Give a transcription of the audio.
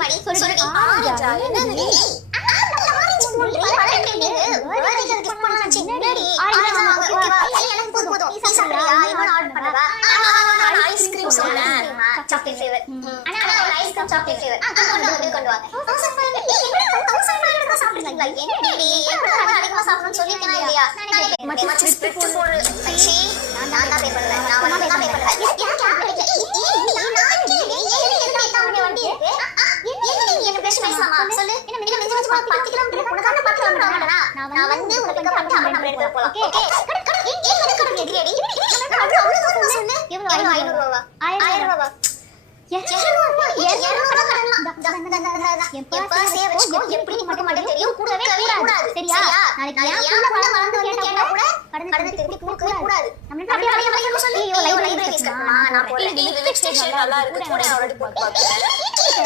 மடி சொல்லுடி ஆரஞ்சா என்னடி ஆரஞ்சு போடு பரட்டேடி வேறேக்கு கிஃப்ட் பண்ணாச்சு என்னடி ஆரஞ்சு ஓகேவா எனக்கு போதும் நீ சாப்பிடுறியா இன்னொரு ஆர்டர் பண்ணவா ஐஸ்கிரீம் சொன்னேன் சாக்லேட் ஃப்ளேவர் انا ஒரு ஐஸ்கிரீம் சாக்லேட் ஃப்ளேவர் கொண்டு வாங்க 1500 சாப்பிடுறீங்களா என்னடி எவ்வளவு அதிகமா சாப்பிடணும்னு சொல்லிருக்கேனா இல்லையா மச்சி ஸ்பிரிட் போடு மச்சி நான் தான் பே பண்ணல நான் வந்து தான் பே பண்ணல வண்டி இருக்கு என்ன பேசலாமா சொல்லு என்ன மினிமம் 10 கிலோமீட்டர் உனக்கான 10 கிலோமீட்டர் நான் வந்து உனக்கு பிக்கப் பண்ணிட்டு அப்புறம் நம்ம எடுத்து போலாம் ஓகே கட எதிரடி அவ்வளவு தூரம் சொல்லு எவ்வளவு 500 ரூபாவா 1000 ரூபாவா எப்படி நீ மட்டும் மாட்டே தெரியும் கூடவே கூடாது சரியா நாளைக்கு ஏன் புள்ள வளர்ந்து கேட்டா கூட கடனை திருப்பி கொடுக்கவே கூடாது நம்ம அப்படியே சொல்லி லைப்ரரி ஃபீஸ் கட்டணுமா நான் போறேன் நல்லா இருக்கு கூட ஆல்ரெடி போட்டு பாக்குறேன்